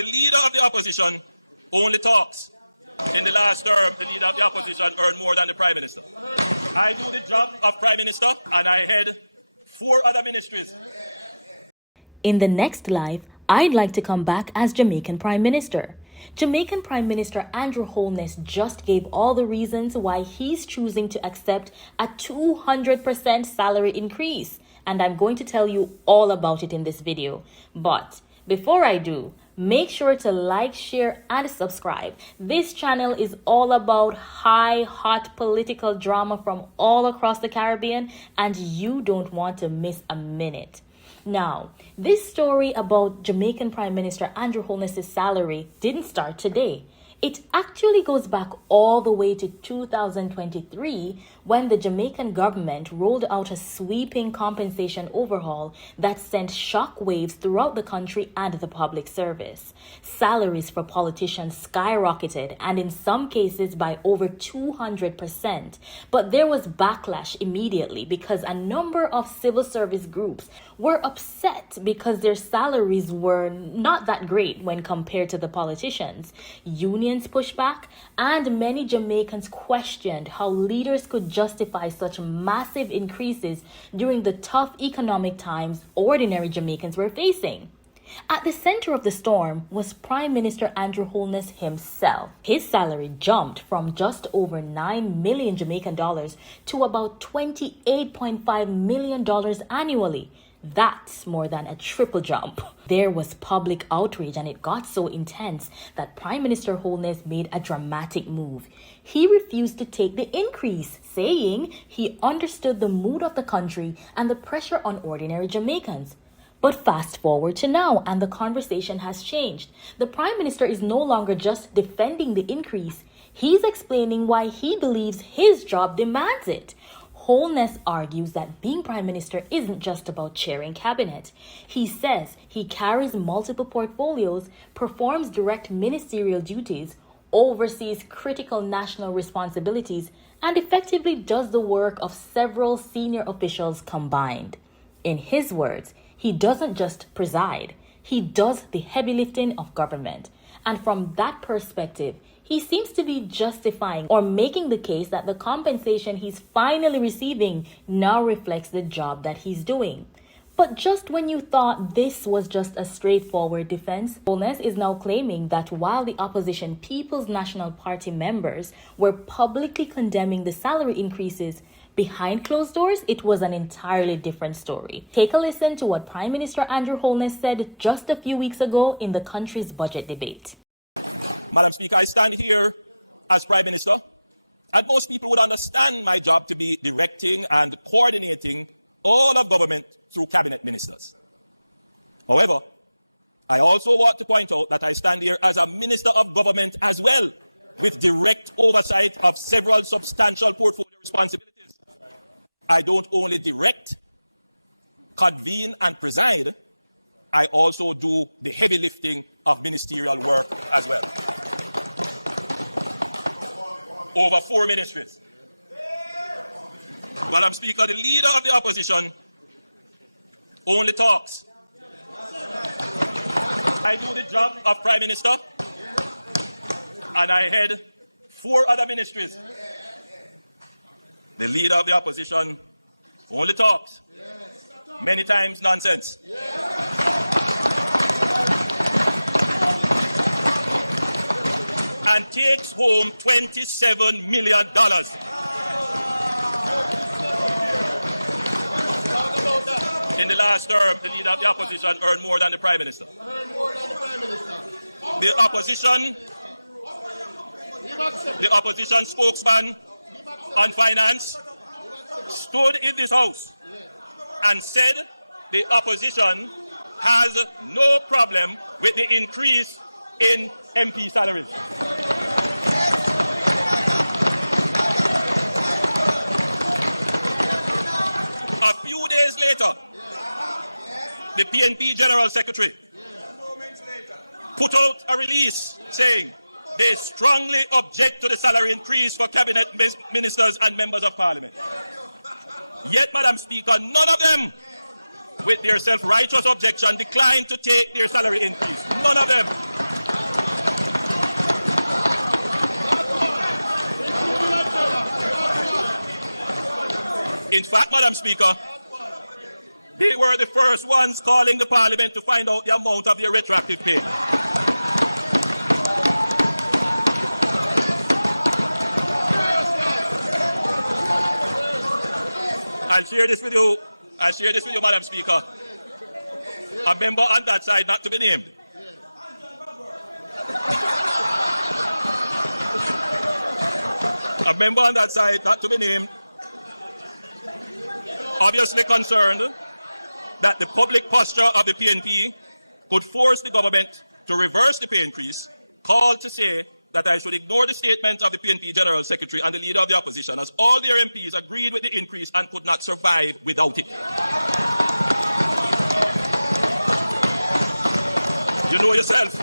The leader of the opposition only talks. In the last term, the leader of the opposition earned more than the Prime Minister. I do the job of Prime Minister and I head 4 other ministries. In the next life, I'd like to come back as Jamaican Prime Minister. Jamaican Prime Minister Andrew Holness just gave all the reasons why he's choosing to accept a 200% salary increase. And I'm going to tell you all about it in this video. But before I do, make sure to like, share, and subscribe. This channel is all about hot political drama from all across the Caribbean, and you don't want to miss a minute. Now, this story about Jamaican Prime Minister Andrew Holness's salary didn't start today. It actually goes back all the way to 2023 when the Jamaican government rolled out a sweeping compensation overhaul that sent shockwaves throughout the country and the public service. Salaries for politicians skyrocketed, and in some cases by over 200%. But there was backlash immediately because a number of civil service groups were upset because their salaries were not that great when compared to the politicians. Unions pushed back, and many Jamaicans questioned how leaders could justify such massive increases during the tough economic times ordinary Jamaicans were facing. At the center of the storm was Prime Minister Andrew Holness himself. His salary jumped from just over $9 million Jamaican dollars to about $28.5 million annually. That's more than a triple jump. There was public outrage, and it got so intense that Prime Minister Holness made a dramatic move. He refused to take the increase, saying he understood the mood of the country and the pressure on ordinary Jamaicans. But fast forward to now, and the conversation has changed. The Prime Minister is no longer just defending the increase. He's explaining why he believes his job demands it. Holness argues that being Prime Minister isn't just about chairing cabinet. He says he carries multiple portfolios, performs direct ministerial duties, oversees critical national responsibilities, and effectively does the work of several senior officials combined. In his words, he doesn't just preside, he does the heavy lifting of government. And from that perspective, he seems to be justifying or making the case that the compensation he's finally receiving now reflects the job that he's doing. But just when you thought this was just a straightforward defense, Holness is now claiming that while the opposition People's National Party members were publicly condemning the salary increases, behind closed doors, it was an entirely different story. Take a listen to what Prime Minister Andrew Holness said just a few weeks ago in the country's budget debate. Madam Speaker, I stand here as Prime Minister, and most people would understand my job to be directing and coordinating all of government through cabinet ministers. However, I also want to point out that I stand here as a Minister of Government as well, with direct oversight of several substantial portfolio responsibilities. I don't only direct, convene, and preside, I also do the heavy lifting of ministerial work as well. Over 4 ministries. Madam Speaker, the leader of the opposition only talks. I do the job of Prime Minister and I head 4 other ministries. The leader of the opposition only talks. Many times nonsense. And takes home $27 million. In the last term, the leader of the opposition earned more than the Prime Minister. The opposition spokesman on finance stood in this house and said the opposition has no problem with the increase in MP salaries. A few days later, the PNP General Secretary put out a release saying they strongly object to the salary increase for cabinet ministers and members of parliament. Yet, Madam Speaker, none of them, with their self-righteous objection, declined to take their salary increase. None of them. In fact, Madam Speaker, they were the first ones calling the Parliament to find out the amount of their retroactive pay. I'll share this with you, Madam Speaker. A member on that side not to be named. A member on that side not to be named, obviously concerned that the public posture of the PNP could force the government to reverse the pay increase, called to say that I should ignore the statement of the PNP General Secretary and the Leader of the Opposition, as all their MPs agreed with the increase and could not survive without it. You know yourself.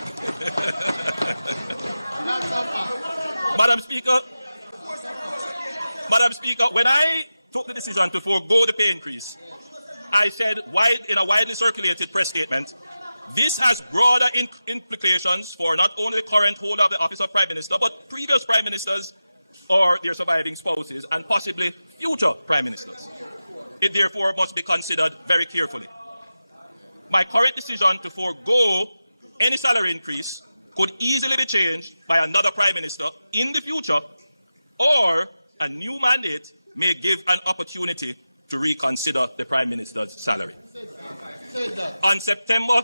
Madam Speaker, when I took the decision to forego the pay increase, I said in a widely circulated press statement, this has broader implications for not only the current holder of the office of Prime Minister, but previous Prime Ministers or their surviving spouses, and possibly future Prime Ministers. It therefore must be considered very carefully. My current decision to forego any salary increase could easily be changed by another Prime Minister in the future, or a new mandate may give an opportunity to reconsider the Prime Minister's salary. On September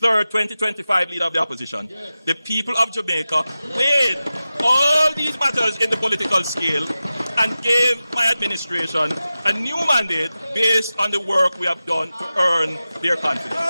3rd, 2025, Leader of the Opposition, the people of Jamaica weighed all these matters in the political scale and gave my administration a new mandate based on the work we have done to earn their confidence.